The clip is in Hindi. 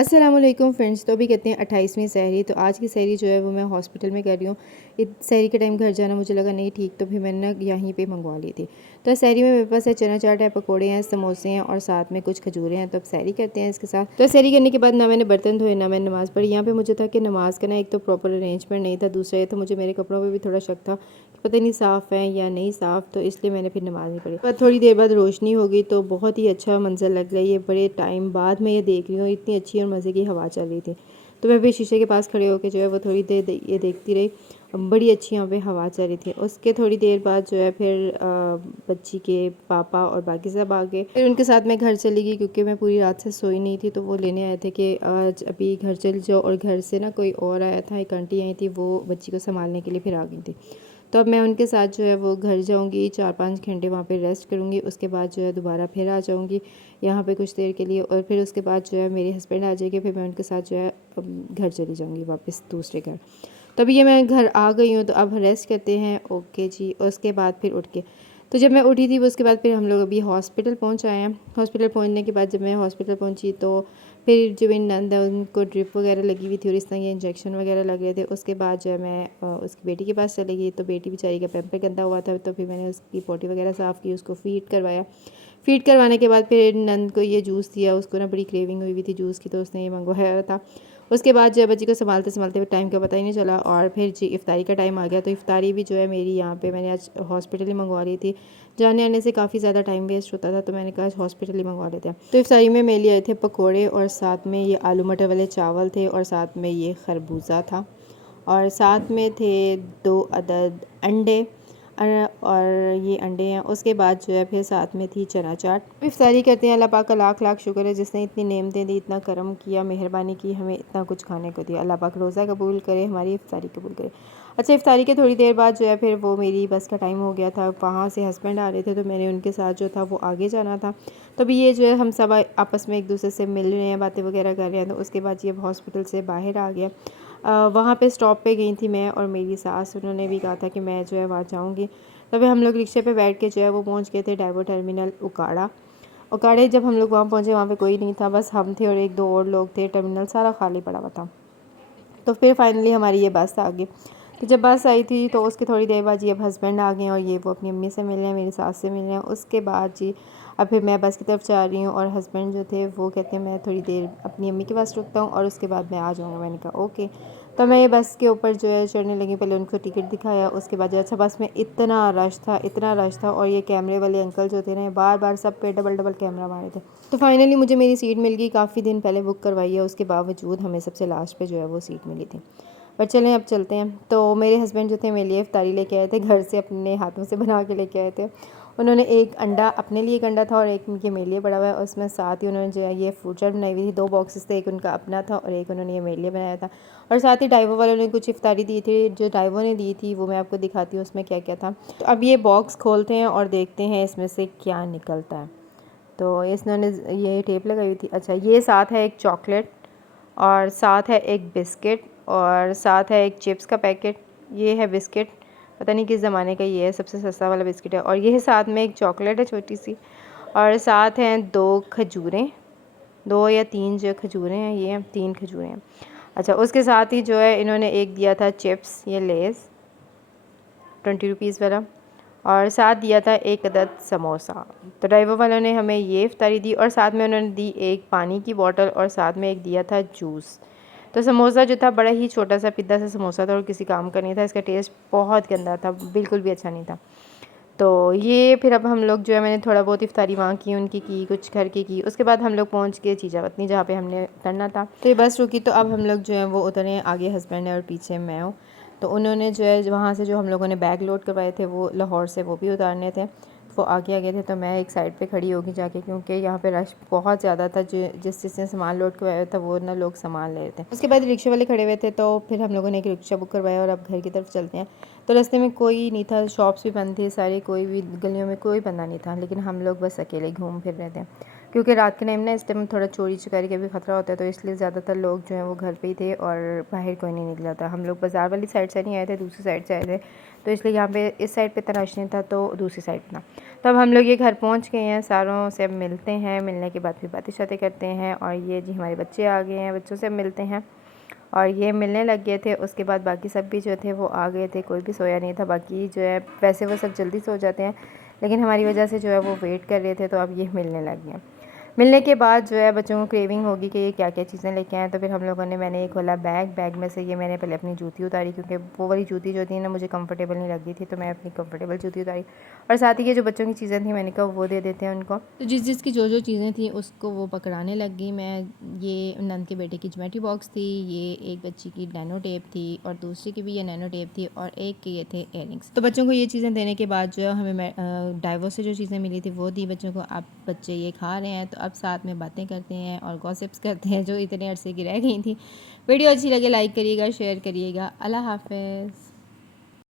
अस्सलाम वालेकुम फ्रेंड्स। तो अभी कहते हैं 28वीं सहरी। तो आज की सहरी जो है वो मैं हॉस्पिटल में कर रही हूँ। सहरी के टाइम घर जाना मुझे लगा नहीं ठीक, तो फिर मैंने ना यहीं पे मंगवा ली थी। तो सहरी में मेरे पास है चना चाट है, पकोड़े हैं, समोसे हैं और साथ में कुछ खजूरें हैं। तो अब सहरी करते हैं इसके साथ। तो सहरी करने के बाद ना मैंने बर्तन धोए ना मैंने नमाज़ पढ़ी। यहाँ पे मुझे था कि नमाज़ का ना एक तो प्रॉपर अरेंजमेंट नहीं था, दूसरा ये था मुझे मेरे कपड़ों पर भी थोड़ा शक था कि पता नहीं साफ़ है या नहीं साफ़, तो इसलिए मैंने फिर नमाज़ नहीं पढ़ी। पर थोड़ी देर बाद रोशनी हो गई तो बहुत ही अच्छा मंजर लग रहा है। ये बड़े टाइम बाद मैं ये देख रही हूँ, इतनी अच्छी और मज़े की हवा चल रही थी। तो मैं भी शीशे के पास खड़े होकर जो है वो थोड़ी देर ये देखती रही। बड़ी अच्छी यहाँ पे हवा चल रही थी। उसके थोड़ी देर बाद जो है फिर बच्ची के पापा और बाकी सब आ गए। फिर उनके साथ मैं घर चली गई क्योंकि मैं पूरी रात से सोई नहीं थी। तो वो लेने आए थे कि आज अभी घर चली जाओ, और घर से ना कोई और आया था, एक आंटी आई थी, वो बच्ची को संभालने के लिए फिर आ गई थी। तो अब मैं उनके साथ जो है वो घर जाऊंगी, 4-5 घंटे वहाँ पे रेस्ट करूँगी। उसके बाद जो है दोबारा फिर आ जाऊँगी यहाँ पे कुछ देर के लिए, और फिर उसके बाद जो है मेरे हस्बैंड आ जाएंगे। फिर मैं उनके साथ जो है घर चली जाऊँगी वापस दूसरे घर। तो अभी ये मैं घर आ गई हूँ, तो अब रेस्ट करते हैं। ओके जी। और उसके बाद फिर उठ के तो जब मैं उठी थी उसके बाद फिर हम लोग अभी हॉस्पिटल पहुँच आए हैं। हॉस्पिटल पहुँचने के बाद जब मैं हॉस्पिटल पहुँची तो फिर जो मेरी नंद है उनको ड्रिप वगैरह लगी हुई थी और इस तरह के इंजेक्शन वगैरह लग रहे थे। उसके बाद जो है मैं उसकी बेटी के पास चली गई। तो बेटी बेचारी का पैम्पर गंदा हुआ था, तो फिर मैंने उसकी पोटी वगैरह साफ़ की, उसको फ़ीड करवाया। फ़ीड करवाने के बाद फिर नंद को ये जूस दिया। उसको ना बड़ी क्रेविंग हुई थी जूस की, तो उसने ये मंगवाया था। उसके बाद जो है बच्ची को संभालते संभालते टाइम का पता ही नहीं चला, और फिर जी इफ्तारी का टाइम आ गया। तो इफ्तारी भी जो है मेरी यहाँ पे मैंने आज हॉस्पिटल ही मंगवा ली थी। जाने आने से काफ़ी ज़्यादा टाइम वेस्ट होता था, तो मैंने कहा हॉस्पिटल ही मंगवा लेते हैं। तो इफ्तारी में मेरे लिए आए थे पकोड़े, और साथ में ये आलू मटर वाले चावल थे, और साथ में ये खरबूजा था, और साथ में थे 2 अदद अंडे, और ये अंडे हैं। उसके बाद जो है फिर साथ में थी चना चाट। इफ्तारी करते हैं। अल्लाह पाक का लाख लाख शुक्र है जिसने इतनी नेमतें दी, इतना करम किया, मेहरबानी की, हमें इतना कुछ खाने को दिया। अल्लाह पाक रोज़ा कबूल करे, हमारी इफ्तारी कबूल करे। अच्छा, इफ्तारी के थोड़ी देर बाद जो है फिर वो मेरी बस का टाइम हो गया था। वहाँ से हस्बैंड आ रहे थे, तो मैंने उनके साथ जो था वो आगे जाना था। तो अभी ये जो है हम सब आपस में एक दूसरे से मिल रहे हैं, बातें वगैरह कर रहे हैं। तो उसके बाद ये हॉस्पिटल से बाहर आ गया। वहाँ पे स्टॉप पे गई थी मैं और मेरी सास, उन्होंने भी कहा था कि मैं जो है वहाँ जाऊँगी। तभी हम लोग रिक्शे पे बैठ के जो है वो पहुँच गए थे डाइवर टर्मिनल उकाड़ा। उकाड़े जब हम लोग वहाँ पहुँचे, वहाँ पे कोई नहीं था, बस हम थे और 1-2 और लोग थे। टर्मिनल सारा खाली पड़ा हुआ था। तो फिर फाइनली हमारी ये बस आ गई। तो जब बस आई थी तो उसके थोड़ी देर बाद जी अब हस्बैंड आ गए, और ये वो अपनी अम्मी से मिल रहे हैं, मेरी सास से मिल रहे हैं। उसके बाद जी अब फिर मैं बस की तरफ जा रही हूँ, और हस्बैंड जो थे वो कहते हैं मैं थोड़ी देर अपनी अम्मी के पास रुकता हूँ और उसके बाद मैं आ जाऊँगा। मैंने कहा ओके। तो मैं ये बस के ऊपर जो है चढ़ने लगी। पहले उनको टिकट दिखाया, उसके बाद जो अच्छा बस में इतना रश था, इतना रश था, और ये कैमरे वाले अंकल जो थे ना बार बार सब पे डबल डबल कैमरा मारे थे। तो फाइनली मुझे मेरी सीट मिल गई। काफ़ी दिन पहले बुक करवाई है, उसके बावजूद हमें सबसे लास्ट पे जो है वो सीट मिली थी। पर चलें अब चलते हैं। तो मेरे हस्बैंड जो थे मेरे लिए इफ्तारी लेके आए थे, घर से अपने हाथों से बना के लेके आए थे। उन्होंने एक अंडा अपने लिए, एक अंडा था और एक ये मेरे लिए पड़ा हुआ है। और उसमें साथ ही उन्होंने जो है ये फ्रूट चाट बनाई हुई थी। 2 बॉक्सेस थे, एक उनका अपना था और एक उन्होंने ये मेरे लिए बनाया था। और साथ ही ड्राइवर वालों ने कुछ इफ्तारी दी थी, जो ड्राइवर ने दी थी वो मैं आपको दिखाती हूँ उसमें क्या क्या था। तो अब ये बॉक्स खोलते हैं और देखते हैं इसमें से क्या निकलता है। तो इसने ये टेप लगाई हुई थी। अच्छा, ये साथ है एक चॉकलेट, और साथ है एक बिस्किट, और साथ है एक चिप्स का पैकेट। ये है बिस्किट, पता नहीं किस ज़माने का ये है, सबसे सस्ता वाला बिस्किट है। और ये साथ में एक चॉकलेट है छोटी सी, और साथ हैं 2 खजूरें, 2 या 3 जो खजूरें हैं, ये 3 खजूरें हैं। अच्छा, उसके साथ ही जो है इन्होंने एक दिया था चिप्स, ये लेज़ 20 रुपीज़ वाला, और साथ दिया था एक अदद समोसा। तो ड्राइवर वालों ने हमें ये इफ्तारी दी, और साथ में उन्होंने दी एक पानी की बोतल, और साथ में एक दिया था जूस। तो समोसा जो था बड़ा ही छोटा सा पिद्दा सा समोसा था और किसी काम का नहीं था। इसका टेस्ट बहुत गंदा था, बिल्कुल भी अच्छा नहीं था। तो ये फिर अब हम लोग जो है, मैंने थोड़ा बहुत इफ्तारी वहाँ की, उनकी की, कुछ घर की। उसके बाद हम लोग पहुँच गए चीजावतनी, जहाँ पे हमने उतरना था। तो ये बस रुकी, तो अब हम लोग जो है वो उतरे। आगे हस्बैंड है और पीछे मैं हूँ। तो उन्होंने जो है वहाँ से जो हम लोगों ने बैग लोड करवाए थे वो लाहौर से, वो भी उतारने थे। वो आगे आगे थे, तो मैं एक साइड पे खड़ी होगी जाके, क्योंकि यहाँ पे रश बहुत ज़्यादा था। जो जिसने सामान लोड करवाया था वो ना लोग सामान ले रहे थे। उसके बाद रिक्शे वाले खड़े हुए थे, तो फिर हम लोगों ने एक रिक्शा बुक करवाया और अब घर की तरफ चलते हैं। तो रास्ते में कोई नहीं था, शॉप्स भी बंद थे सारे, कोई भी गलियों में कोई बंदा नहीं था, लेकिन हम लोग बस अकेले घूम फिर रहे थे। क्योंकि रात के टाइम ना इस टाइम थोड़ा चोरी चकारी का भी ख़तरा होता है, तो इसलिए ज़्यादातर लोग जो हैं वो घर पे ही थे और बाहर कोई नहीं निकला था। हम लोग बाज़ार वाली साइड से नहीं आए थे, दूसरी साइड से आए थे, तो इसलिए यहाँ पे इस साइड पे इतना रश नहीं था, तो दूसरी साइड था। तो अब हम लोग ये घर पहुँच गए हैं, सारों से अब मिलते हैं, मिलने के बाद फिर बातें शातें करते हैं। और ये जी हमारे बच्चे आ गए हैं, बच्चों से मिलते हैं और ये मिलने लग गए थे। उसके बाद बाकी सब भी जो थे वो आ गए थे, कोई भी सोया नहीं था। बाकी जो है वैसे वो सब जल्दी सो जाते हैं, लेकिन हमारी वजह से जो है वो वेट कर रहे थे, तो अब ये मिलने लग गए। मिलने के बाद जो है बच्चों को क्रेविंग होगी कि ये क्या क्या चीज़ें लेके आए, तो फिर हम लोगों ने मैंने ये खोला बैग में से ये मैंने पहले अपनी जूती उतारी, क्योंकि वो वाली जूती जो थी ना मुझे कंफर्टेबल नहीं लग रही थी, तो मैं अपनी कंफर्टेबल जूती उतारी। और साथ ही ये जो बच्चों की चीज़ें थी मैंने कहा वो दे देते हैं उनको। तो जिसकी जो चीज़ें थी उसको वो पकड़ाने लग गई। मैं ये नंद के बेटे की ज्योमेट्री बॉक्स थी, ये एक बच्ची की नैनो टेप थी और दूसरी की भी ये नैनो टेप थी और एक के ये थे इयररिंग्स। तो बच्चों को ये चीज़ें देने के बाद जो है हमें डाइवो से जो चीज़ें मिली थी वो दी बच्चों को। अब बच्चे ये खा रहे हैं, तो अब साथ में बातें करते हैं और गॉसिप्स करते हैं जो इतने अरसे की रह गई थी। वीडियो अच्छी लगे लाइक करिएगा, शेयर करिएगा। अल्लाह हाफ़िज़।